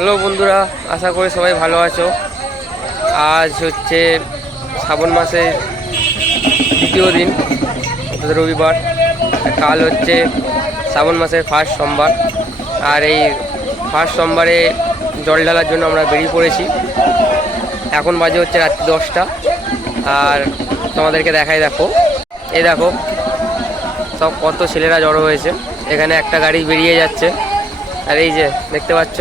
Hello বন্ধুরা, আশা করি সবাই ভালো আছো। আজ হচ্ছে শ্রাবণ মাসের দ্বিতীয় দিন, রবিবার। কাল হচ্ছে শ্রাবণ মাসের ফার্স্ট সোমবার। আর এই ফার্স্ট সোমবারে জল ঢালার জন্য আমরা বেরিয়ে পড়েছি। এখন বাজে হচ্ছে রাত্রি 10টা। আর তোমাদেরকে দেখাই, দেখো এই দেখো সব কত ছেলেরা জড়ো হয়েছে। এখানে একটা গাড়ি বেরিয়ে যাচ্ছে, আর এই যে দেখতে পাচ্ছ।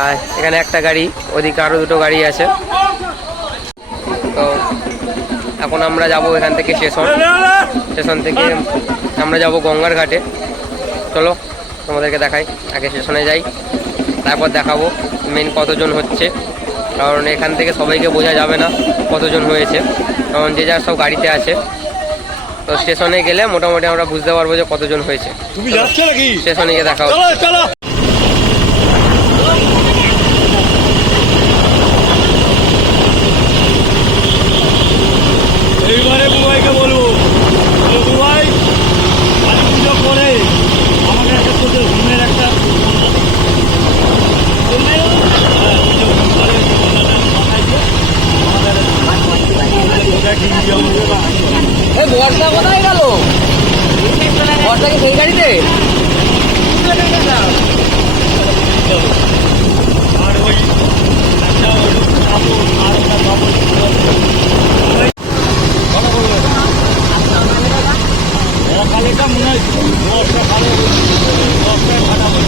আর এখানে একটা গাড়ি, ওদিকে আরও দুটো গাড়ি আছে। তো এখন আমরা যাব এখান থেকে স্টেশন থেকে আমরা যাব গঙ্গার ঘাটে। চলো তোমাদেরকে দেখাই, আগে স্টেশনে যাই, তারপর দেখাবো মেন কতজন হচ্ছে। কারণ এখান থেকে সবাইকে বোঝা যাবে না কতজন হয়েছে, কারণ যে যার সব গাড়িতে আছে। তো স্টেশনে গেলে মোটামুটি আমরা বুঝতে পারবো যে কতজন হয়েছে। স্টেশনে গিয়ে দেখা হবে। এইবারে বুবাইকে বলবো, বুবাই কালী পুজো করে আমাকে একটা তোদের হোমের একটা বর্ষা কোথায় গেল? বর্ষা কি সেই গাড়িতে? আর ওই খালিটা মনে হয় বর্ষা ভালো বর্ষায় ভালো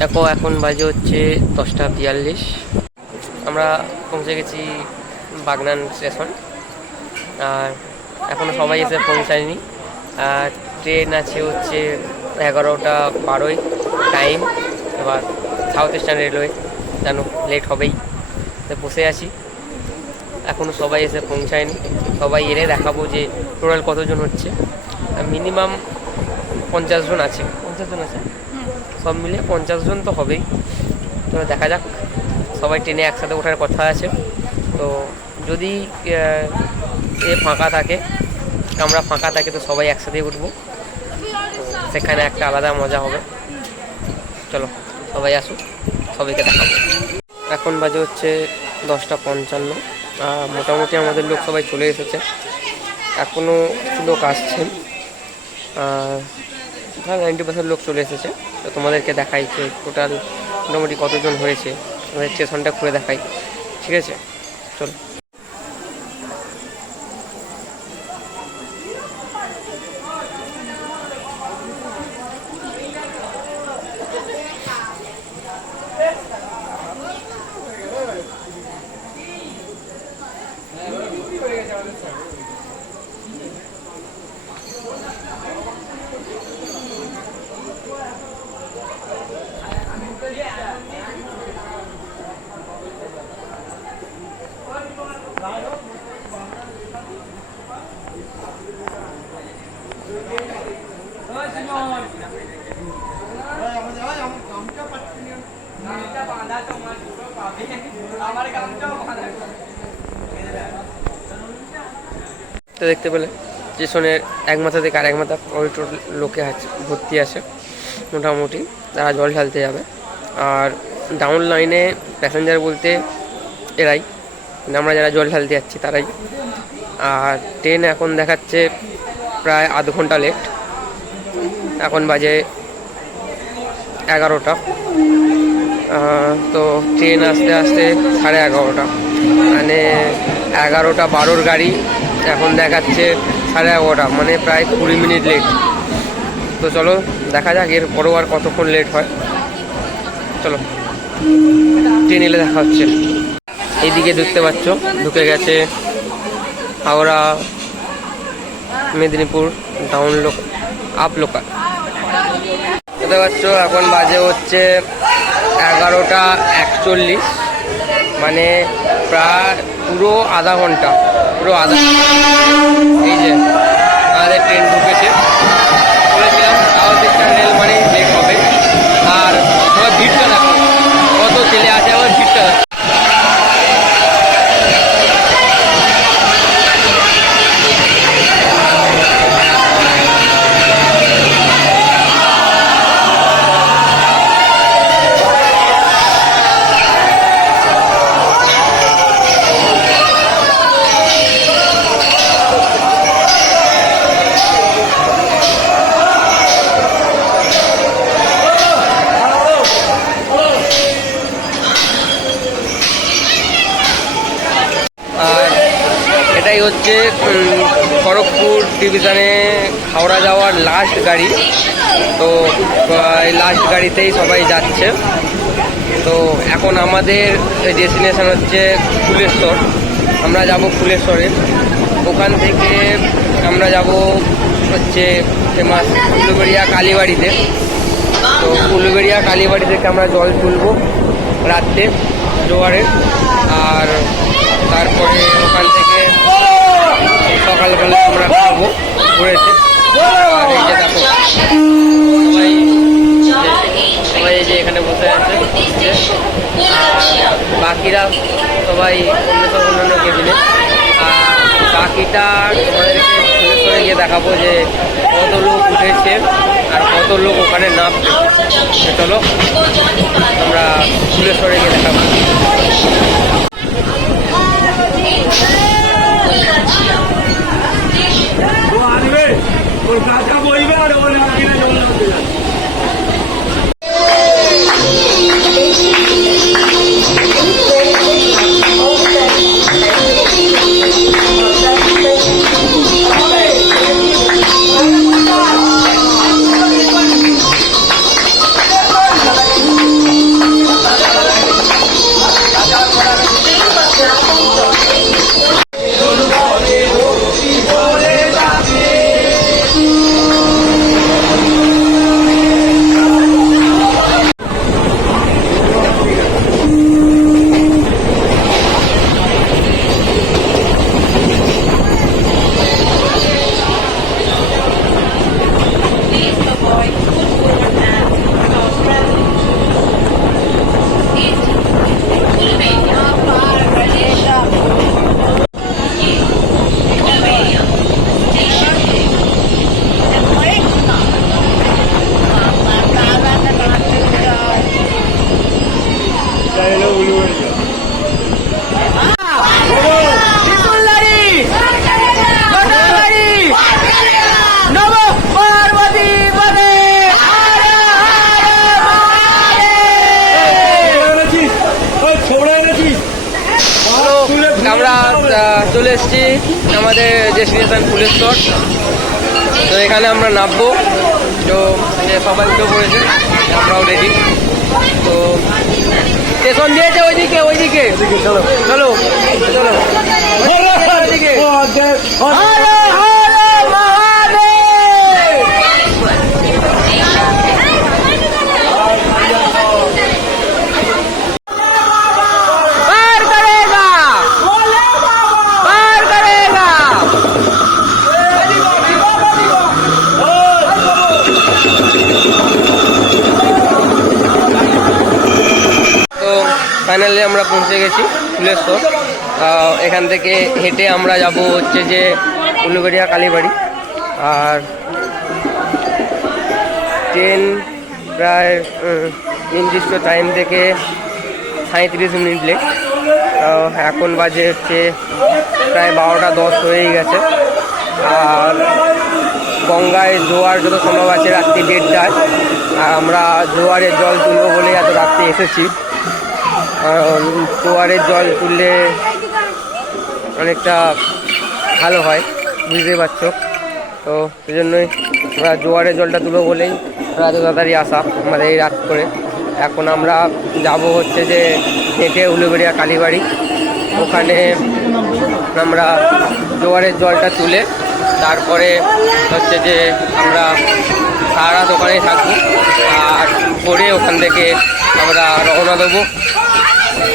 দেখো এখন বাজে হচ্ছে 10টা 42। আমরা পৌঁছে গেছি বাগনান স্টেশন। আর এখনও সবাই এসে পৌঁছায়নি। আর ট্রেন আছে হচ্ছে 11টা 12 টাইম। এবার সাউথ ইস্টার্ন রেলওয়ে, জানো লেট হবেই, তো বসে আছি। এখনও সবাই এসে পৌঁছায়নি। সবাই এলে দেখাবো যে টোটাল কতজন হচ্ছে। মিনিমাম 50 জন আছে। 50 জন আছে, সব মিলে 50 জন তো হবেই। তো দেখা যাক, সবাই ট্রেনে একসাথে ওঠার কথা আছে। তো যদি ফাঁকা থাকে, আমরা ফাঁকা থাকে, তো সবাই একসাথেই উঠবো। সেখানে একটা আলাদা মজা হবে। চলো সবাই আসুক, সবাইকে দেখাবো। এখন বাজে হচ্ছে 10টা 55। মোটামুটি আমাদের লোক সবাই চলে এসেছে। এখনও কিছু লোক আসছেন। হ্যাঁ 90% লোক চলে এসেছে। তো তোমাদেরকে দেখাই যে টোটাল মোটামুটি কতজন হয়েছে, আমাদের স্টেশনটা খুলে দেখাই, ঠিক আছে চলো। তো দেখতে পেলে স্টেশনের এক মাথা থেকে আরেক মাথা করিডোর লোকে আছে, ভর্তি আছে মোটামুটি, তারা জল ঢালতে যাবে। আর ডাউন লাইনে প্যাসেঞ্জার বলতে এরাই, আমরা যারা জল ঢালতে যাচ্ছি তারাই। আর ট্রেন এখন দেখাচ্ছে প্রায় আধ ঘন্টা লেট, এখন বাজে 11টা। তো ট্রেন আসতে আসতে 11:30, মানে 11টা 12 গাড়ি এখন দেখাচ্ছে 11:30, মানে প্রায় 20 মিনিট লেট। তো চলো দেখা যাক এর পরেও আর কতক্ষণ লেট হয়, চলো ট্রেন এলে দেখা হচ্ছে। এইদিকে দেখতে পাচ্ছ ঢুকে গেছে Howrah Medinipur down up local. দেখতে পাচ্ছ এখন বাজে হচ্ছে 11:41, মানে প্রায় পুরো আধা ঘন্টা, এই যে আমাদের ট্রেন ঢুকেছে। বলেছিলাম সাউথ ইস্টার্ন রেল মানে লেট হবে। আর আমার ভিড়টা দেখো, কত ছেলে আছে, আমার ভিড়টা দেখো। এটাই হচ্ছে খড়গপুর ডিভিশনে হাওড়া যাওয়ার লাস্ট গাড়ি। তো এই লাস্ট গাড়িতেই সবাই যাচ্ছে। তো এখন আমাদের ডেস্টিনেশন হচ্ছে ফুলেশ্বর, আমরা যাব ফুলেশ্বরে। ওখান থেকে আমরা যাব হচ্ছে ফেমাস উলুবেড়িয়া কালীবাড়িতে। তো উলুবেড়িয়া কালীবাড়ি থেকে আমরা জল তুলবো রাত্রে জোয়ারে। আর তারপরে ওখান থেকে সকালবেলা আমরা খাবো ঘুরেছে। আর এই যে দেখো সবাই এই যে এখানে বসে আছে, আর বাকিরা সবাই অন্যান্য কেবিনে। আর বাকিটা তোমাদেরকে ফুলেশ্বরে গিয়ে দেখাবো যে কত লোক উঠেছে আর কত লোক ওখানে নামছে। চলো আমরা ফুলেশ্বরে গিয়ে দেখাবো। আমাদের ডেস্টিনেশন ফুলেশ্বর। তো এখানে আমরা নামবো। তো সবাই উঠে পড়েছে, আমরাও রেডি। তো স্টেশন দিয়েছে ওইদিকে, ওইদিকে চলো চলো চলো ওইদিকে। ফাইনালি আমরা পৌঁছে গেছি ফুলেশ্বর। এখান থেকে হেঁটে আমরা যাব হচ্ছে যে উলুবেড়িয়া কালীবাড়ি। আর ট্রেন প্রায় নির্দিষ্ট টাইম থেকে 37 মিনিট লেট। এখন বাজে হচ্ছে প্রায় 12টা 10 হয়েই গেছে। আর গঙ্গায় জোয়ার যত সম্ভব আছে রাত্রি 1:30টায়। আর আমরা জোয়ারের জল তুলবো বলে এত রাত্রে এসেছি। জোয়ারের জল তুললে অনেকটা ভালো হয়, বুঝতেই পারছো। তো সেই জন্যই আমরা জোয়ারের জলটা তুলবো বলেই এত তাড়াতাড়ি আসা আমাদের এই রাত করে। এখন আমরা যাব হচ্ছে যে হেঁটে উলুবেড়িয়া কালীবাড়ি। ওখানে আমরা জোয়ারের জলটা তুলে তারপরে হচ্ছে যে আমরা সারা দোকানেই থাকবো। আর পরে ওখান থেকে আমরা রওনা দেবো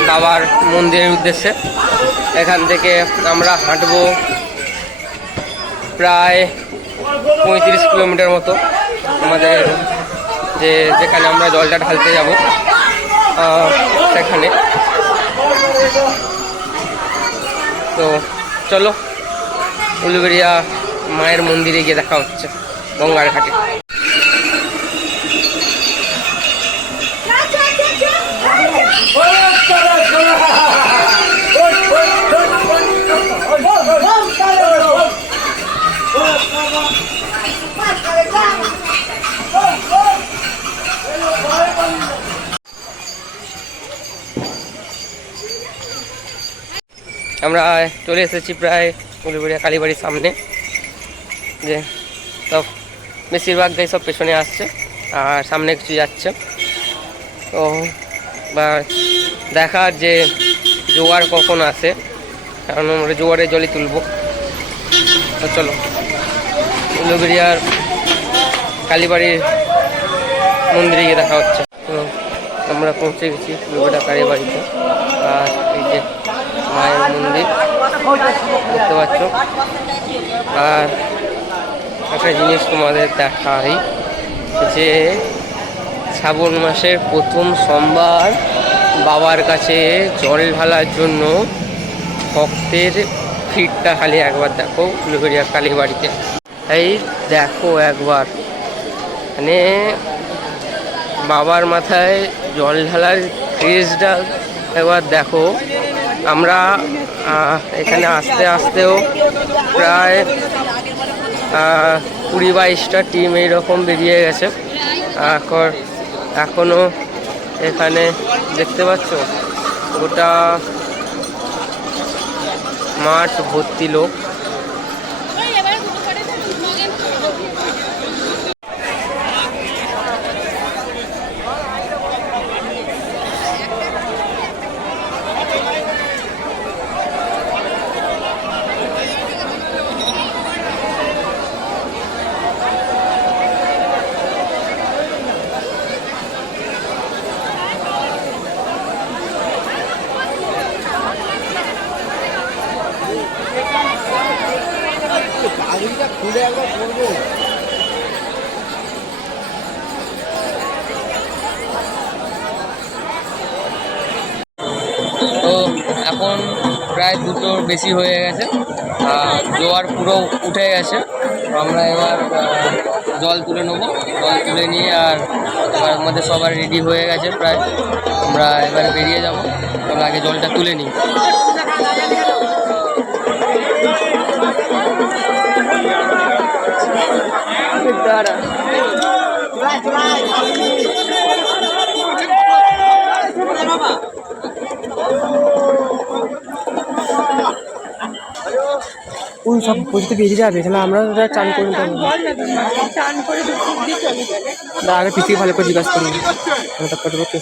বাবার মন্দিরের উদ্দেশ্যে। এখান থেকে আমরা হাঁটবো প্রায় 35 কিলোমিটার মতো আমাদের যেখানে আমরা জলটা ঢালতে যাব সেখানে। তো চলো উলুবেড়িয়া মায়ের মন্দিরে গিয়ে দেখা হচ্ছে গঙ্গার ঘাটে। আমরা চলে এসেছি প্রায় উলুবেড়িয়া কালীবাড়ির সামনে। যে সব বেশিরভাগটাই সব পেছনে আসছে আর সামনে কিছু যাচ্ছে। তো বা দেখার যে জোয়ার কখন আসে, কারণ আমরা জোয়ারের জলই তুলব। তো চলো উলুবেড়িয়ার কালীবাড়ির মন্দিরে গিয়ে দেখা হচ্ছে। তো আমরা পৌঁছে গেছি উলুবেড়িয়া কালীবাড়িতে। আর এই যে মায়ের মন্দির দেখতে পাচ্ছ। আর একটা জিনিস তোমাদের দেখাই, যে শ্রাবণ মাসের প্রথম সোমবার বাবার কাছে জল ঢালার জন্য ভক্তের ভিড়টা খালি একবার দেখো উলুবেড়িয়া কালীবাড়িতে। এই দেখো একবার, মানে বাবার মাথায় জল ঢালার ক্রেজটা একবার দেখো। আমরা এখানে আসতে আসতেও প্রায় 20-22টা টিম এইরকম বেরিয়ে গেছে। এখনও এখানে দেখতে পাচ্ছ গোটা মাঠ ভর্তি লোক। তো এখন প্রায় 2টোর বেশি হয়ে গেছে, জোয়ার পুরো উঠে গেছে। আমরা এবার জল তুলে নেবো। জল তুলে নিয়ে আর আমাদের সবার রেডি হয়ে গেছে প্রায়, আমরা এবার বেরিয়ে যাবো। তবে আগে জলটা তুলে নিই। দাঁড়া ওই সব পুজোতে বেরিয়ে যাবে, তাহলে আমরা চান করে নিতে হবে। চান করে চলে যাবে। আগে পিছিয়ে ভালো করে জিজ্ঞাসা করি তারপরে করতে।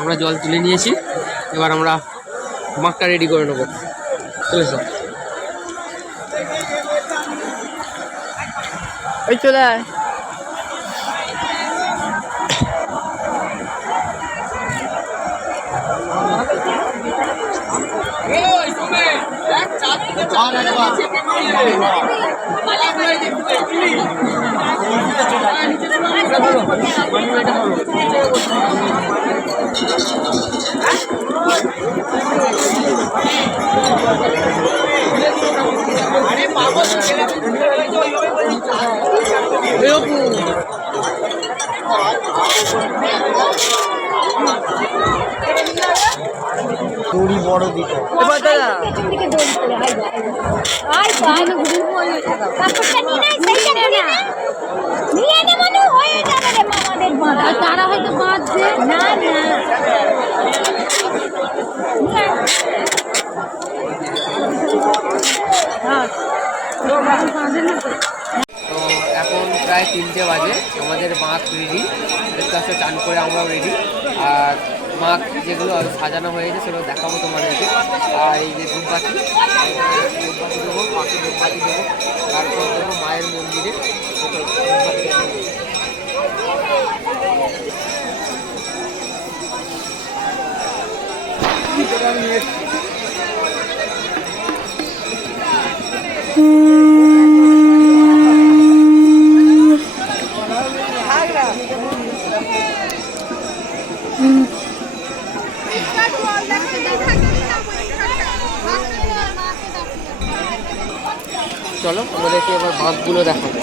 আমরা জল তুলে নিয়েছি, এবার আমরা মাঠটা রেডি করে নেবো। চলে এসো, ওই চলে আয়। দড়ি বড় দিতে তারা হয়তো বাঁধছে না তো এখন প্রায় 3টে বাজে, আমাদের মাছ রেডি, একটু আসলে চান করে আমরাও রেডি। আর মাছ যেগুলো সাজানো হয়েছে সেগুলো দেখাবো তোমাদেরকে। আর এই যে ধূপবাতি দেবো, মাকে ধূপবাতি দেবো, তারপর দেবো মায়ের মন্দিরে চলো আমাদেরকে এবার বাঁকগুলো দেখাবো।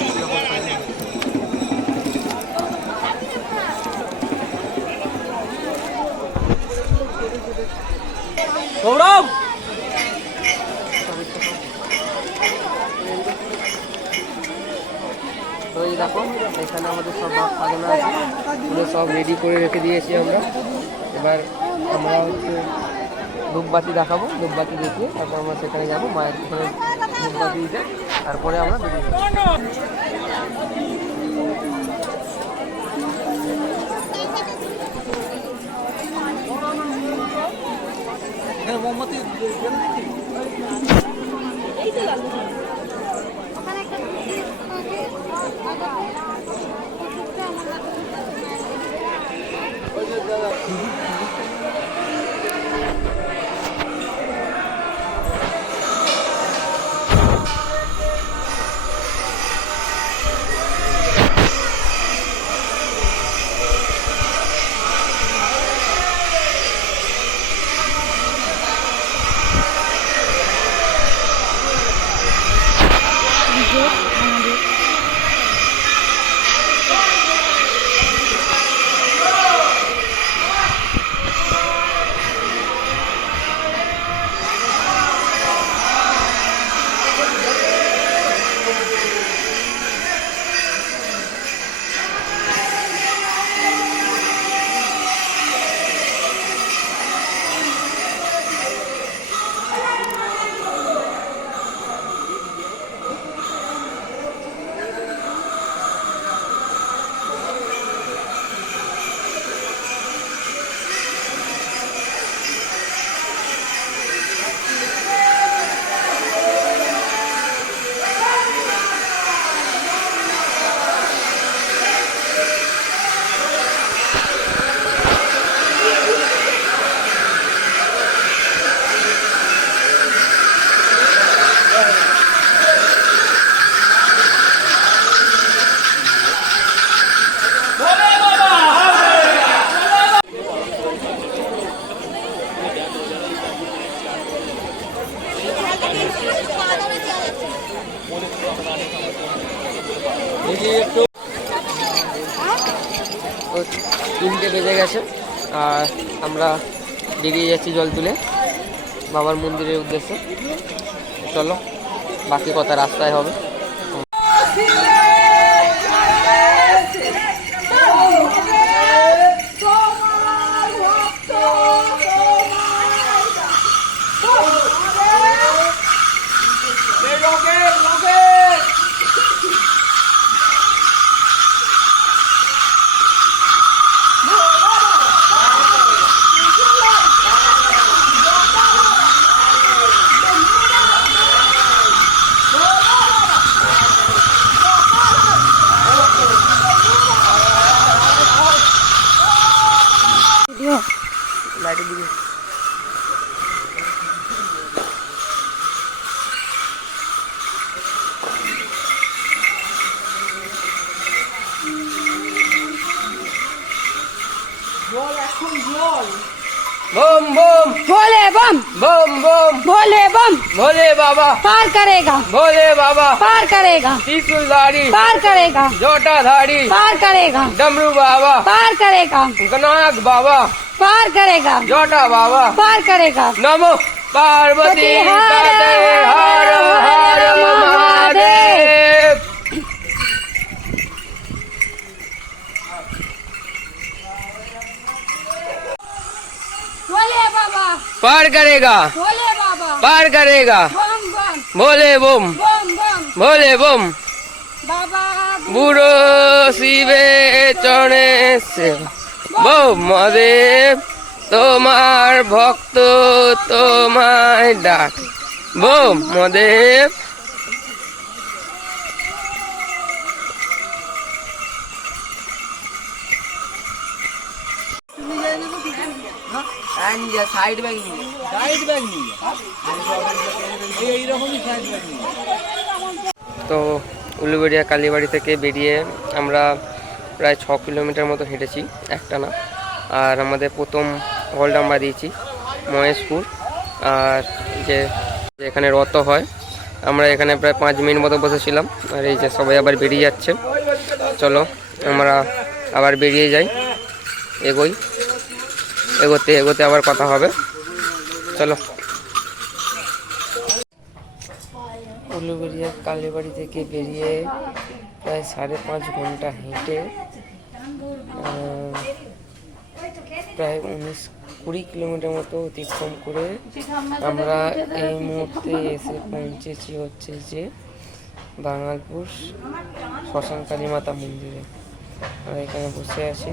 সৌরভ তো এই দেখো এখানে আমাদের সব বাঁক সাজানো আছে, এগুলো সব রেডি করে রেখে দিয়েছি আমরা। এবার আমরা হচ্ছে ধূপবাতি দেখাবো, ধূপবাতি দেখিয়ে তারপর আমরা সেখানে যাবো মায়ের ওখানে ধূপবাতি দিতে, তারপরে আমরা বেরিয়ে যাবো। তো 3টে বেজে গেছে আর আমরা বেরিয়ে যাচ্ছি জল তুলে বাবার মন্দিরের উদ্দেশ্যে। চলো বাকি কথা রাস্তায় হবে। লাইটের দিকে बम बम भोले बम बम बम भोले बम भोले बाबा पार करेगा भोले बाबा पार करेगा त्रिशूलधारी पार करेगा जोटाधारी पार करेगा डमरू बाबा पार करेगा गणाग बाबा पार करेगा जोटा बाबा पार करेगा नमो पार्वती हर पते हर हर महादेव। भोले बाबा पार करेगा भोले बाबा पार करेगा बम बम भोले बम बम बम भोले बम बाबा बुড়ো শিবে চরণে সেবা বম মহাদেব তোমার ভক্ত তোমায় ডাক বম মহাদেব। সাইড ব্যাগ তো উলুবেড়িয়া কালীবাড়ি থেকে বেরিয়ে আমরা প্রায় 6 কিলোমিটার মতো হেঁটেছি একটানা। আর আমাদের প্রথম হল্ট আমরা দিয়েছি মহেশপুর। আর যে এখানে রথ হয় আমরা এখানে প্রায় 5 মিনিট মতো বসেছিলাম। আর এই যে সবাই আবার বেরিয়ে যাচ্ছে। চলো আমরা আবার বেরিয়ে যাই, এগোই, এগোতে এগোতে আবার কথা হবে। চলো। উলুবেড়িয়া কালীবাড়ি থেকে বেরিয়ে প্রায় 5.5 ঘন্টা হেঁটে প্রায় 19-20 কিলোমিটার মতো অতিক্রম করে আমরা এই মুহূর্তে এসে পৌঁছেছি হচ্ছে যে বাঙালপুর শ্মশান কালী মাতা মন্দিরে। আর এখানে বসে আছি,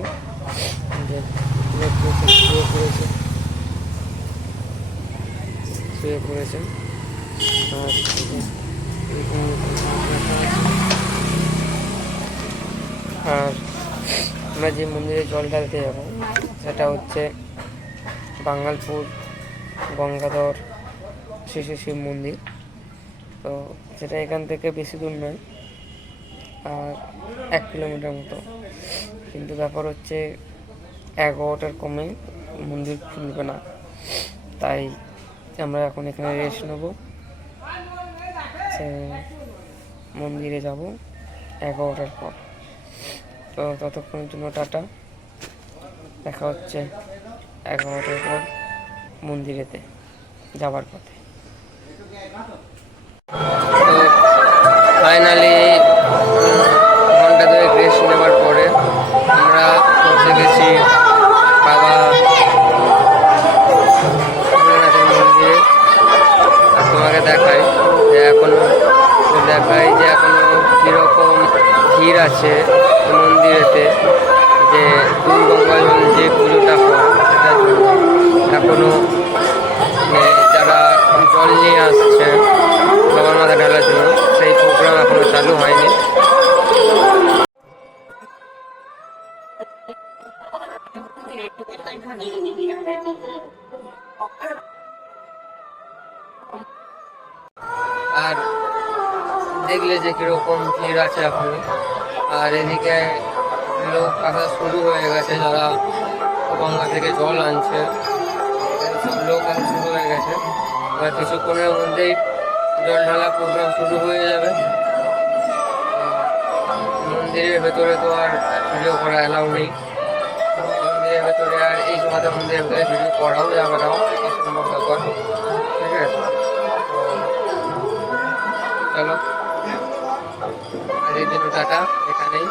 শুয়ে পড়েছে। আর আমরা যে মন্দিরে জল ঢালতে যাব সেটা হচ্ছে বাঙালপুর গঙ্গাধর শিশু শিব মন্দির। তো সেটা এখান থেকে বেশি দূর নয়, আর 1 কিলোমিটার মতো। কিন্তু ব্যাপার হচ্ছে 11টার কমে মন্দির খুলবে না, তাই আমরা এখন এখানে রেস্ট নেব। মন্দিরে যাব 11টার পর। তো ততক্ষণের জন্য টাটা, দেখা হচ্ছে 11টার পর মন্দিরেতে যাবার পথে। তো ফাইনালি ঘন্টা 2 রেস্ট নেওয়ার পরে আমরা পৌঁছে গেছি বাবা ভোলেনাথের মন্দিরে। আর তোমাকে দেখাই যে এখনো কীরকম ভিড় আছে মন্দিরেতে, যে দুই গঙ্গা জল যে পুজোটা হয় সেটার জন্য এখনো যারা জল নিয়ে আসছে বাবার মাথা ঢালার জন্য সেই প্রোগ্রাম এখনো চালু হয়নি। আর দেখলে যে কিরকম ভিড় আছে এখন। আর এদিকে লোক আসা শুরু হয়ে গেছে, যারা গঙ্গা থেকে জল আনছে সব লোক আসা শুরু হয়ে গেছে। এবার কিছুক্ষণের মধ্যেই জল ঢালা প্রোগ্রাম শুরু হয়ে যাবে। মন্দিরের ভেতরে তো আর ভিডিও করা অ্যালাউ নেই, মন্দিরের ভেতরে আর এই সময় মন্দিরের ভেতরে ভিডিও করাও যাবে না, অসম্ভব ব্যাপার। ঠিক আছে, চলো আজকের জন্য টাটা, এখানেই।